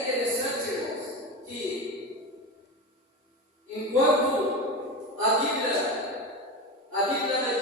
interessante, irmãos, que enquanto a Bíblia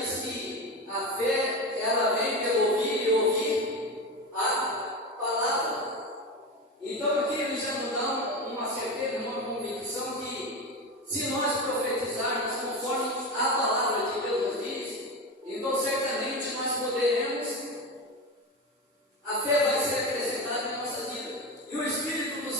diz que a fé ela vem pelo ouvir e ouvir a palavra. Então aqui eles já nos dão uma certeza, uma convicção que se nós profetizarmos conforme a palavra de Deus nos diz, então certamente nós poderemos, a fé vai ser acrescentada em nossa vida. E o Espírito do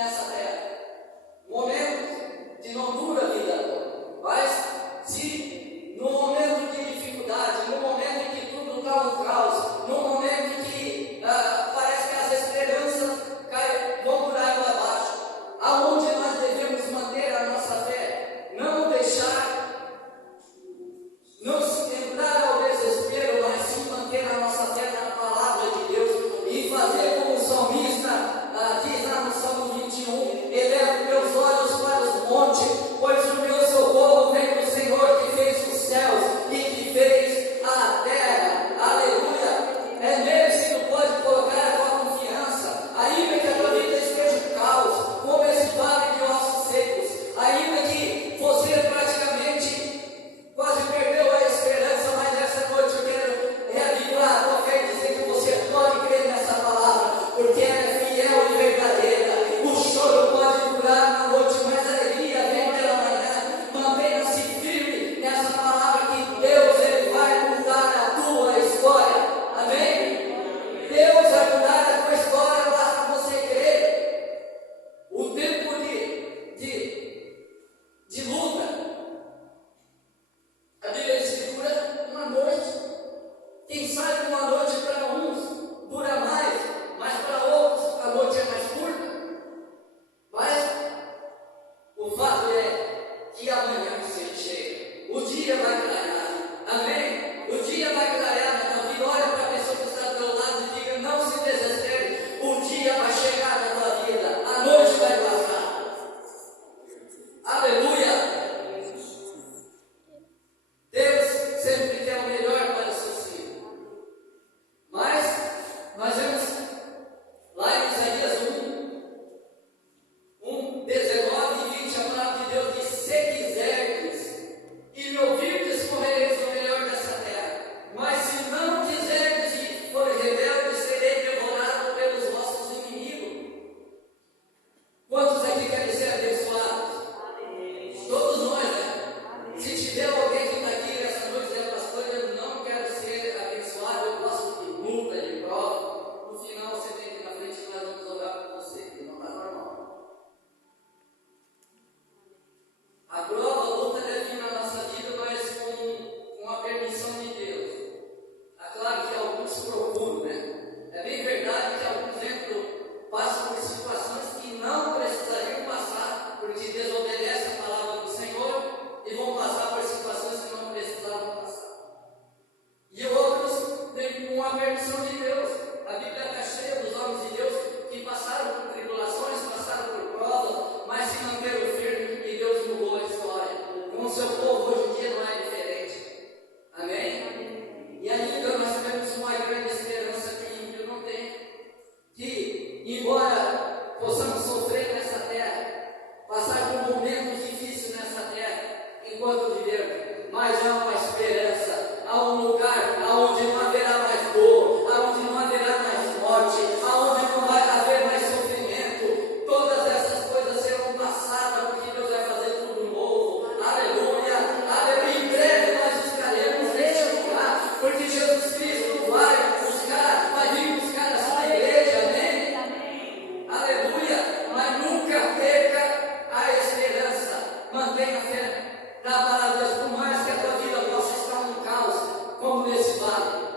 nessa terra. Momentos de não dura vida, mas se no momento de dificuldade, no momento em que tudo está um caos, no momento em que parece que as esperanças vão por água abaixo, aonde nós devemos manter a nossa fé, não deixar, não se entrar ao desespero, mas sim manter a nossa fé na palavra de Deus e fazer como o salmista diz lá no Salmo 21, elevo meus olhos para os montes, pois o meu socorro vem do Senhor que fez os céus e que fez a terra. Aleluia! É nele que tu pode colocar a tua confiança, ainda que a tua vida esteja em caos, como esse vale de ossos secos, ainda que você praticamente quase perdeu a esperança, mas essa noite eu quero reavivar a tua fé e dizer que você pode crer nessa palavra, porque ela é fiel e verdadeira. O choro pode durar na noite, mas a alegria vem pela manhã. Mantenha-se firme nessa palavra que Deus ele vai mudar a tua história. Amém? Deus vai mudar a tua história, basta você crer. O tempo de luta, a Bíblia diz que dura uma noite. Quem sabe uma noite para uns dura mais, mas para outros a noite é mais curta. Mas o fato é que amanhã você chega, o dia vai clarear. Amém? O dia vai clarear na tua vida. Olha para a pessoa que está do teu lado e diga: não se desespere, o dia vai chegar na tua vida, a noite vai passar. Aleluia! Deus sempre quer o melhor para os seus filhos. Mas nós vemos lá em Isaías 19 e 20, a palavra de Deus diz: se quiserdes e me ouvirdes, comereis o melhor dessa terra. Mas se não quiserdes e forem rebeldes, serei devorado pelos vossos inimigos. Quantos aqui querem ser abençoados? Todos nós, né? Se tiver alguém que está aqui essa noite dizendo: pastor, eu não quero ser abençoado, eu gosto de luta, de prova, no final você tem que ir na frente e nós vamos orar por você, que não está normal. A prova, a luta deve vir na nossa vida, mas com a permissão de Deus. É claro que alguns procuram, né? É bem verdade que alguns passam por situações que não precisariam passar, porque desobedecem a palavra do Senhor e vão passar por situações que não precisavam passar. E outros vêm com a permissão de Deus. A Bíblia está cheia dos homens de Deus que passaram por tribulações, passaram por provas, mas se manteram firmes e Deus mudou a história. Com o seu povo hoje em dia não é diferente. Amém? E ainda nós temos uma grande esperança que o ímpio não tem. Que, embora possamos sofrer nessa terra, passar por momentos difíceis nessa terra, enquanto vivemos, mas há uma esperança, há um lugar onde não haverá mais dor, onde não haverá mais morte, onde não vai haver mais sofrimento. Todas essas coisas serão passadas, porque Deus vai fazer tudo novo. Aleluia, aleluia. Em breve nós estaremos neste lugar, porque Jesus Cristo vai vir buscar a sua igreja. Amém? Aleluia. Mas nunca perca a esperança. Mantenha a fé da palavra de Deus, por mais que a tua vida possa estar num caos, como nesse vale.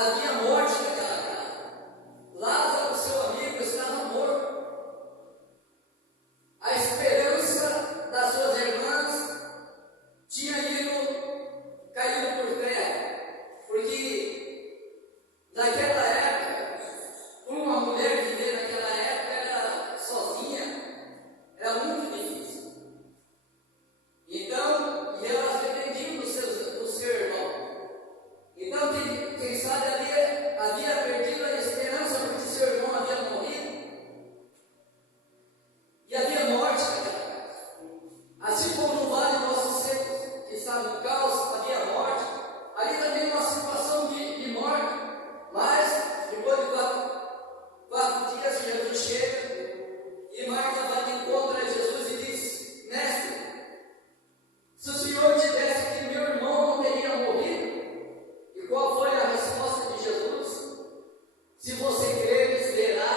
havia morte naquela casa. Lázaro, seu amigo, estava morto. A esperança das suas irmãs tinha caído por terra, porque naquela época, uma mulher viver naquela época era sozinha, era muito difícil. Então, e elas dependiam do seu irmão. Então, quem sabe ali havia perdido a esperança porque seu irmão havia morrido. E havia morte naquela casa. Assim como no Vale do Ossos Secos, que está no caos, havia morte. Ali também uma situação de morte. Mas, depois de quatro dias, Jesus chega e Marta vai de encontro a Jesus e diz: Mestre, se o Senhor tivesse que meu irmão não teria morrido. E qual foi a resposta de Jesus? Se você creres, verá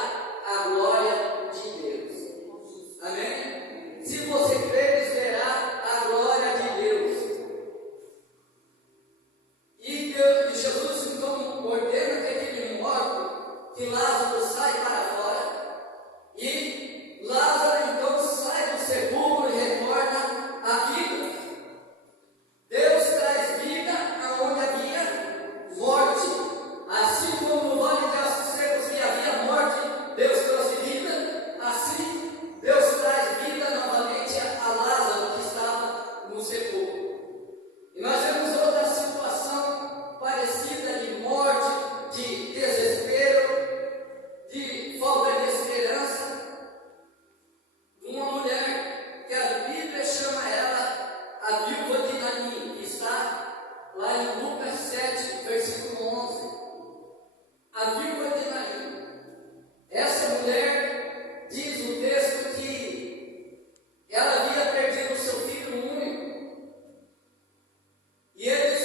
a glória de Deus. Amém? Se você creres, verá a glória de Deus. E Jesus então ordena que aquele morto, que Lázaro sai para fora. E Lázaro então sai do sepulcro e retorna à vida. Deus traz vida aonde havia morte. Assim como no Vale de Ossos Secos que havia morte, Deus trouxe vida. Assim, Deus traz vida novamente a Lázaro que estava no sepulcro. E nós vemos outra situação parecida de morte, de desespero, de falta de esperança. Uma mulher que a Bíblia chama ela a viúva de Naim, que está lá em Lucas 7, versículo 11. A viúva de Naim. Essa mulher, diz o texto, que ela havia perdido o seu filho único. E eles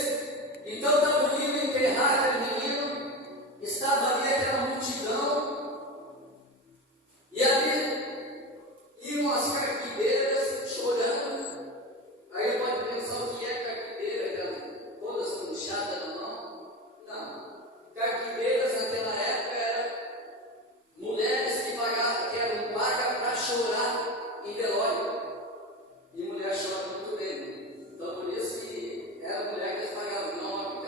então estavam indo enterrar aquele menino. Estava ali aquela multidão. E ali iam as carpideiras chorando. Aí pode pensar o que é carpideira, todas com enxada na mão. Não. Carpideiras naquela época eram mulheres que eram pagas para chorar em velório. E mulher chora muito bem. Então por isso que era a mulher que eles pagavam, não a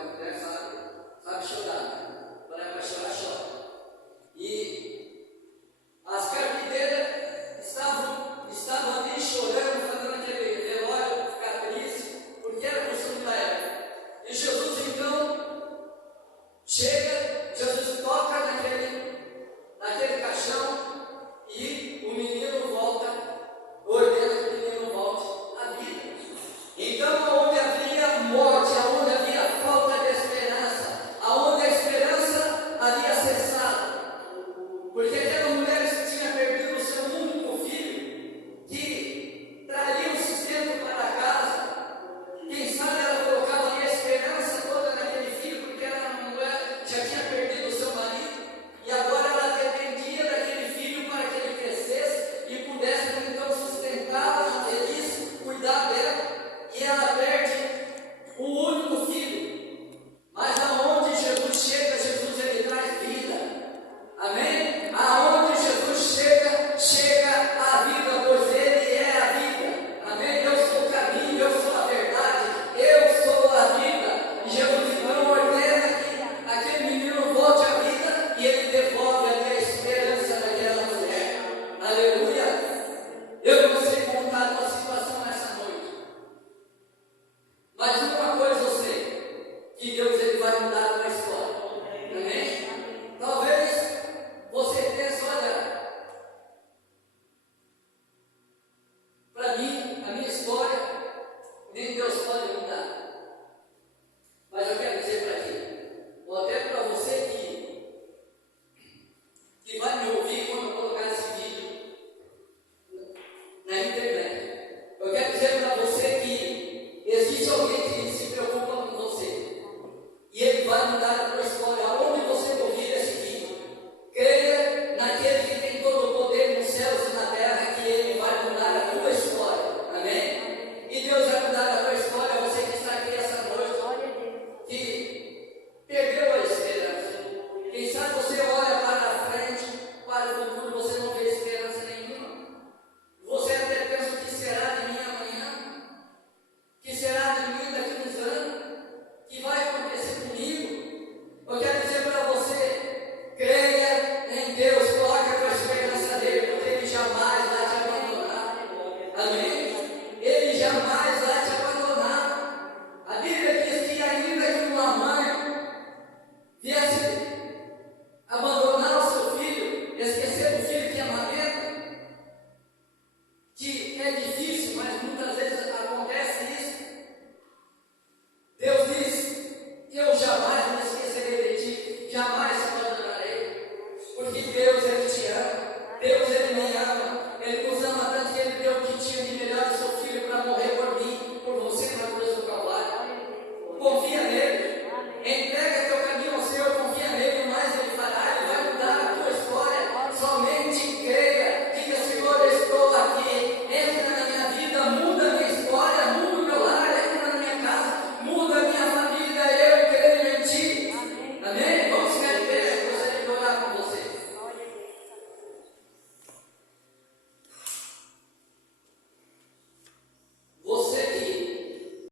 eu jamais